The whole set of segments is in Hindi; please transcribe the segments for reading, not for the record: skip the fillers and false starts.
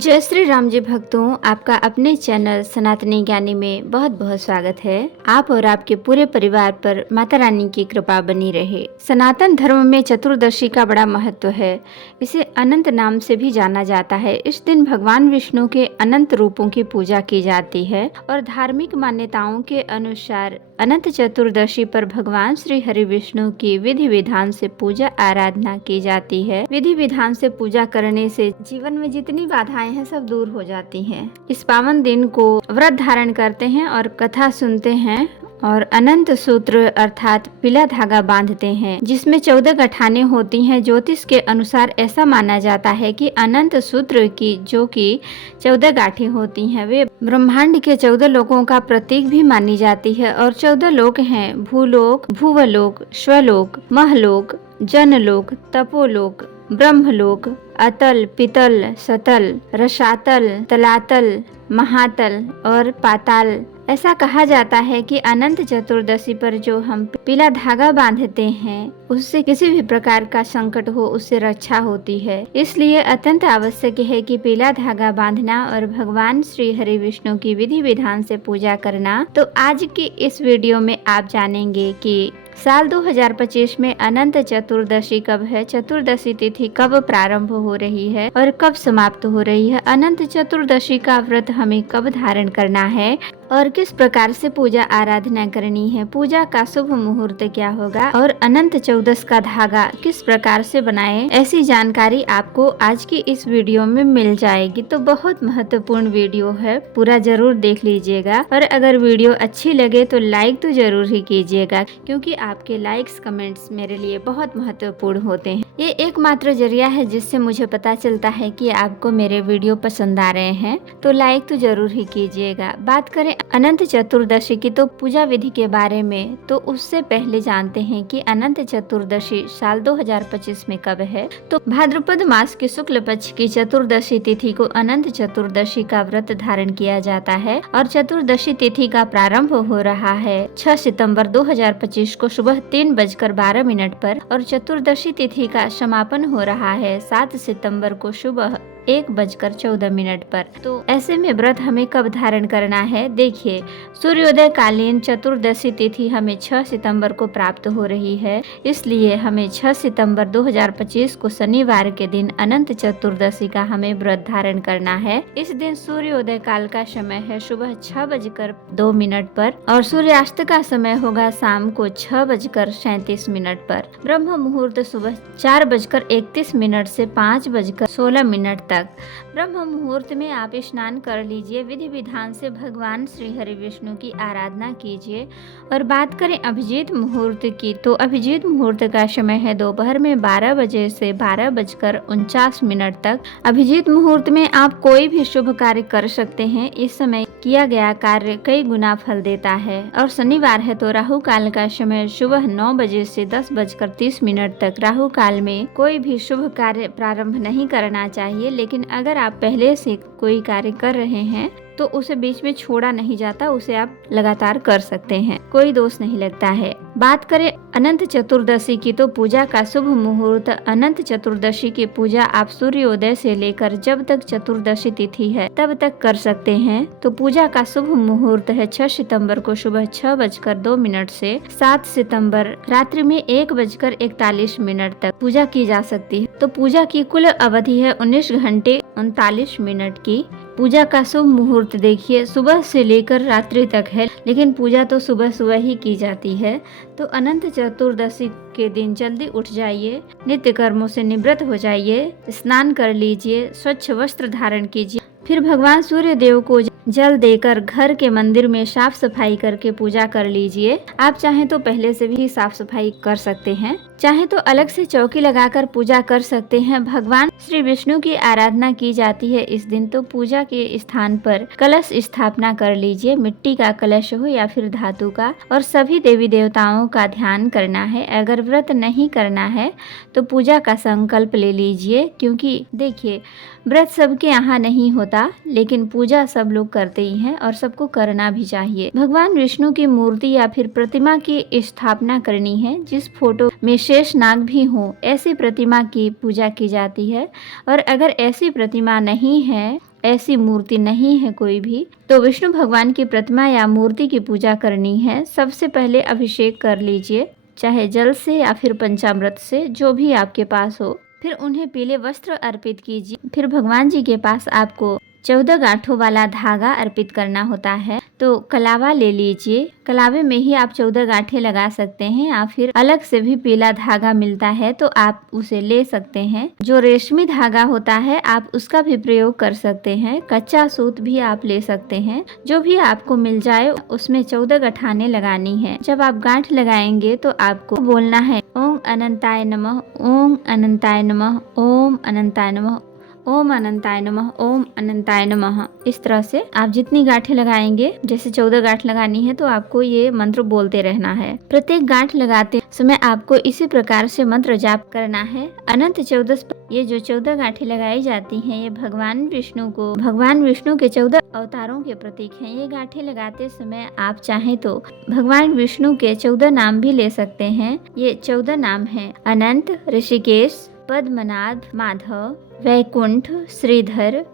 जय श्री राम जी भक्तों, आपका अपने चैनल सनातनी ज्ञानी में बहुत बहुत स्वागत है। आप और आपके पूरे परिवार पर माता रानी की कृपा बनी रहे। सनातन धर्म में चतुर्दशी का बड़ा महत्व है। इसे अनंत नाम से भी जाना जाता है। इस दिन भगवान विष्णु के अनंत रूपों की पूजा की जाती है और धार्मिक मान्यताओं के अनुसार अनंत चतुर्दशी पर भगवान श्री हरि विष्णु की विधि विधान से पूजा आराधना की जाती है। विधि विधान से पूजा करने से जीवन में जितनी बाधाएं हैं सब दूर हो जाती हैं। इस पावन दिन को व्रत धारण करते हैं और कथा सुनते हैं और अनंत सूत्र अर्थात पीला धागा बांधते हैं, जिसमें 14 गठाने होती हैं। ज्योतिष के अनुसार ऐसा माना जाता है कि अनंत सूत्र की जो कि 14 गांठें होती हैं वे ब्रह्मांड के 14 लोकों का प्रतीक भी मानी जाती है। और 14 लोक हैं भूलोक, भुवलोक, स्वलोक, महलोक, जनलोक, तपोलोक, ब्रह्मलोक, अतल, पितल, सतल, रसातल, तलातल, महातल और पाताल। ऐसा कहा जाता है कि अनंत चतुर्दशी पर जो हम पीला धागा बांधते हैं उससे किसी भी प्रकार का संकट हो उससे रक्षा होती है। इसलिए अत्यंत आवश्यक है कि पीला धागा बांधना और भगवान श्री हरि विष्णु की विधि विधान से पूजा करना। तो आज की इस वीडियो में आप जानेंगे कि साल 2025 में अनंत चतुर्दशी कब है, चतुर्दशी तिथि कब प्रारंभ हो रही है और कब समाप्त हो रही है, अनंत चतुर्दशी का व्रत हमें कब धारण करना है और किस प्रकार से पूजा आराधना करनी है, पूजा का शुभ मुहूर्त क्या होगा और अनंत चौदस का धागा किस प्रकार से बनाएं, ऐसी जानकारी आपको आज की इस वीडियो में मिल जाएगी। तो बहुत महत्वपूर्ण वीडियो है, पूरा जरूर देख लीजिएगा और अगर वीडियो अच्छी लगे तो लाइक तो जरूर ही कीजिएगा, क्योंकि आपके लाइक्स कमेंट्स मेरे लिए बहुत महत्वपूर्ण होते हैं। ये एकमात्र जरिया है जिससे मुझे पता चलता है कि आपको मेरे वीडियो पसंद आ रहे हैं, तो लाइक तो जरूर ही कीजिएगा। बात करें अनंत चतुर्दशी की तो पूजा विधि के बारे में, तो उससे पहले जानते हैं कि अनंत चतुर्दशी साल 2025 में कब है। तो भाद्रपद मास के शुक्ल पक्ष की चतुर्दशी तिथि को अनंत चतुर्दशी का व्रत धारण किया जाता है और चतुर्दशी तिथि का प्रारंभ हो रहा है 6 सितंबर 2025 को सुबह 3:12 पर और चतुर्दशी तिथि का समापन हो रहा है 7 सितंबर को सुबह 1:14 पर। तो ऐसे में व्रत हमें कब धारण करना है, देखिए सूर्योदय कालीन चतुर्दशी तिथि हमें 6 सितंबर को प्राप्त हो रही है, इसलिए हमें 6 सितंबर 2025 को शनिवार के दिन अनंत चतुर्दशी का हमें व्रत धारण करना है। इस दिन सूर्योदय काल का समय है सुबह 6:02 पर और सूर्यास्त का समय होगा शाम को 6:37 पर। ब्रह्म मुहूर्त सुबह 4:31 से 5:16 तक। ब्रह्म मुहूर्त में आप स्नान कर लीजिए, विधि विधान से भगवान श्री हरि विष्णु की आराधना कीजिए। और बात करें अभिजीत मुहूर्त की, तो अभिजीत मुहूर्त का समय है दोपहर में 12 बजे से 12:49 तक। अभिजीत मुहूर्त में आप कोई भी शुभ कार्य कर सकते हैं। इस समय किया गया कार्य कई गुना फल देता है। और शनिवार है तो राहु काल का समय सुबह 9 बजे से 10:30 तक। राहु काल में कोई भी शुभ कार्य प्रारंभ नहीं करना चाहिए, लेकिन अगर आप पहले से कोई कार्य कर रहे हैं तो उसे बीच में छोड़ा नहीं जाता, उसे आप लगातार कर सकते हैं, कोई दोष नहीं लगता है। बात करें अनंत चतुर्दशी की, तो पूजा का शुभ मुहूर्त अनंत चतुर्दशी की पूजा आप सूर्योदय से लेकर जब तक चतुर्दशी तिथि है तब तक कर सकते हैं। तो पूजा का शुभ मुहूर्त है 6 सितंबर को सुबह 6:02 से 7 सितंबर रात्रि में 1:41 तक पूजा की जा सकती है। तो पूजा की कुल अवधि है 19 घंटे 39 मिनट की। पूजा का शुभ मुहूर्त देखिए सुबह से लेकर रात्रि तक है, लेकिन पूजा तो सुबह सुबह ही की जाती है। तो अनंत चतुर्दशी के दिन जल्दी उठ जाइए, नित्य कर्मों से निवृत्त हो जाइए, स्नान कर लीजिए, स्वच्छ वस्त्र धारण कीजिए, फिर भगवान सूर्य देव को जल देकर घर के मंदिर में साफ सफाई करके पूजा कर लीजिए। आप चाहें तो पहले से भी साफ सफाई कर सकते हैं, चाहे तो अलग से चौकी लगाकर पूजा कर सकते हैं। भगवान श्री विष्णु की आराधना की जाती है इस दिन, तो पूजा के स्थान पर कलश स्थापना कर लीजिए, मिट्टी का कलश हो या फिर धातु का, और सभी देवी देवताओं का ध्यान करना है। अगर व्रत नहीं करना है तो पूजा का संकल्प ले लीजिए, क्योंकि देखिए व्रत सबके यहाँ नहीं होता, लेकिन पूजा सब लोग करते ही हैं और सबको करना भी चाहिए। भगवान विष्णु की मूर्ति या फिर प्रतिमा की स्थापना करनी है, जिस फोटो में शेष नाग भी हो, ऐसी प्रतिमा की पूजा की जाती है। और अगर ऐसी प्रतिमा नहीं है ऐसी मूर्ति नहीं है कोई भी, तो विष्णु भगवान की प्रतिमा या मूर्ति की पूजा करनी है। सबसे पहले अभिषेक कर लीजिए, चाहे जल से या फिर पंचामृत से, जो भी आपके पास हो। फिर उन्हें पीले वस्त्र अर्पित कीजिए। फिर भगवान जी के पास आपको 14 गांठों वाला धागा अर्पित करना होता है। तो कलावा ले लीजिए, कलावे में ही आप 14 गांठें लगा सकते हैं, या फिर अलग से भी पीला धागा मिलता है तो आप उसे ले सकते हैं। जो रेशमी धागा होता है आप उसका भी प्रयोग कर सकते हैं। कच्चा सूत भी आप ले सकते हैं। जो भी आपको मिल जाए उसमें 14 गठाने लगानी है। जब आप गांठ लगाएंगे तो आपको बोलना है ओम अनंताय नमः, ओम अनंताय नमः, ओम अनंताय नमः, ओम अनंताय नमः, ओम अनंताय नमः। इस तरह से आप जितनी गांठें लगाएंगे, जैसे 14 गांठ लगानी है तो आपको ये मंत्र बोलते रहना है। प्रत्येक गांठ लगाते समय आपको इसी प्रकार से मंत्र जाप करना है। अनंत 14 ये जो 14 गांठें लगाई जाती हैं, ये भगवान विष्णु के 14 अवतारों के प्रतीक हैं। ये गांठें लगाते समय आप चाहें तो भगवान विष्णु के 14 नाम भी ले सकते हैं। ये 14 नाम हैं: अनंत, ऋषिकेश, पद्मनाभ, माधव, वैकुंठ, श्रीधर,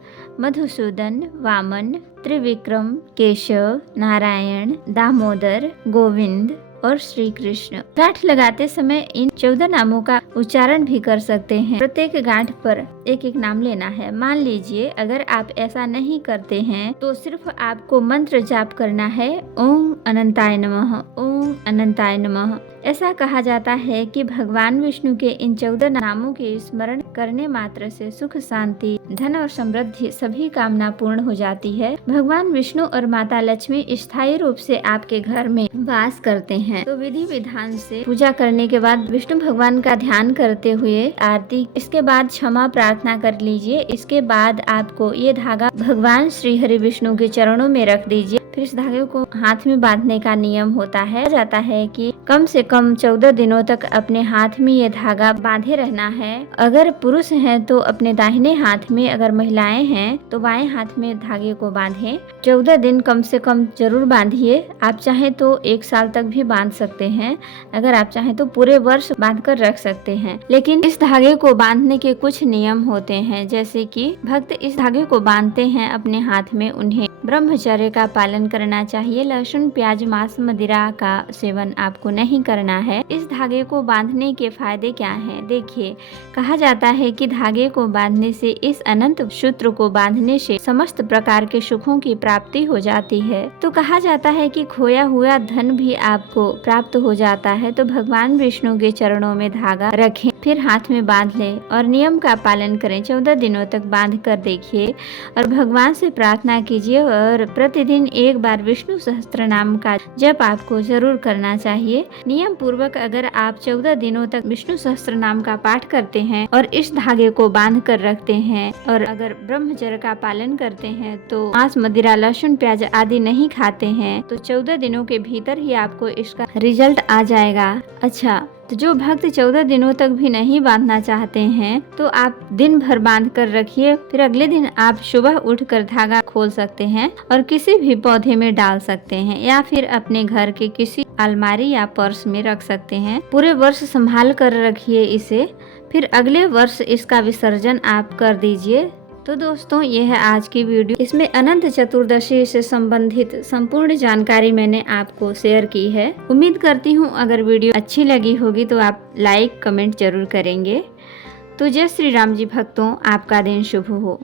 मधुसूदन, वामन, त्रिविक्रम, केशव, नारायण, दामोदर, गोविंद और श्री कृष्ण। गांठ लगाते समय इन 14 नामों का उच्चारण भी कर सकते हैं। प्रत्येक गांठ पर एक एक नाम लेना है। मान लीजिए अगर आप ऐसा नहीं करते हैं तो सिर्फ आपको मंत्र जाप करना है ओम अनंताय नमः, ओम अनंताय नमः। ऐसा कहा जाता है कि भगवान विष्णु के इन 14 नामों के स्मरण करने मात्र से सुख, शांति, धन और समृद्धि सभी कामना पूर्ण हो जाती है। भगवान विष्णु और माता लक्ष्मी स्थायी रूप से आपके घर में वास करते हैं। तो विधि विधान से पूजा करने के बाद विष्णु भगवान का ध्यान करते हुए आरती, इसके बाद क्षमा प्रार्थना कर लीजिए। इसके बाद आपको ये धागा भगवान श्री हरि विष्णु के चरणों में रख दीजिए। फिर इस धागे को हाथ में बांधने का नियम होता है। जाता है कि कम से कम 14 दिनों तक अपने हाथ में ये धागा बांधे रहना है। अगर पुरुष हैं तो अपने दाहिने हाथ में, अगर महिलाएं हैं तो बाएं हाथ में धागे को बांधें। 14 दिन कम से कम जरूर बांधिए। आप चाहे तो 1 साल तक भी बांध सकते हैं। अगर आप चाहे तो पूरे वर्ष बांध कर रख सकते हैं। लेकिन इस धागे को बांधने के कुछ नियम होते हैं, जैसे कि भक्त इस धागे को बांधते हैं अपने हाथ में, उन्हें ब्रह्मचर्य का पालन करना चाहिए। लहसुन, प्याज, मांस, मदिरा का सेवन आपको नहीं करना है। इस धागे को बांधने के फायदे क्या हैं? देखिए, कहा जाता है कि धागे को बांधने से, इस अनंत सूत्र को बांधने से समस्त प्रकार के सुखों की प्राप्ति हो जाती है। तो कहा जाता है कि खोया हुआ धन भी आपको प्राप्त हो जाता है। तो भगवान विष्णु के चरणों में धागा रखें, फिर हाथ में बांध लें और नियम का पालन करें। 14 दिनों तक बांध कर देखिए और भगवान से प्रार्थना कीजिए। और प्रतिदिन एक बार विष्णु सहस्त्र नाम का जप आपको जरूर करना चाहिए। नियम पूर्वक अगर आप 14 दिनों तक विष्णु सहस्त्र नाम का पाठ करते हैं और इस धागे को बांध कर रखते हैं, और अगर ब्रह्मचर्य का पालन करते हैं, तो मांस, मदिरा, लहसुन, प्याज आदि नहीं खाते हैं, तो 14 दिनों के भीतर ही आपको इसका रिजल्ट आ जाएगा। अच्छा, तो जो भक्त 14 दिनों तक भी नहीं बांधना चाहते हैं तो आप दिन भर बांध कर रखिए। फिर अगले दिन आप सुबह उठकर धागा खोल सकते हैं और किसी भी पौधे में डाल सकते हैं, या फिर अपने घर के किसी अलमारी या पर्स में रख सकते हैं। पूरे वर्ष संभाल कर रखिए इसे, फिर अगले वर्ष इसका विसर्जन आप कर दीजिए। तो दोस्तों, ये है आज की वीडियो। इसमें अनंत चतुर्दशी से संबंधित संपूर्ण जानकारी मैंने आपको शेयर की है। उम्मीद करती हूँ अगर वीडियो अच्छी लगी होगी तो आप लाइक, कमेंट जरूर करेंगे। तो जय श्री राम जी भक्तों, आपका दिन शुभ हो।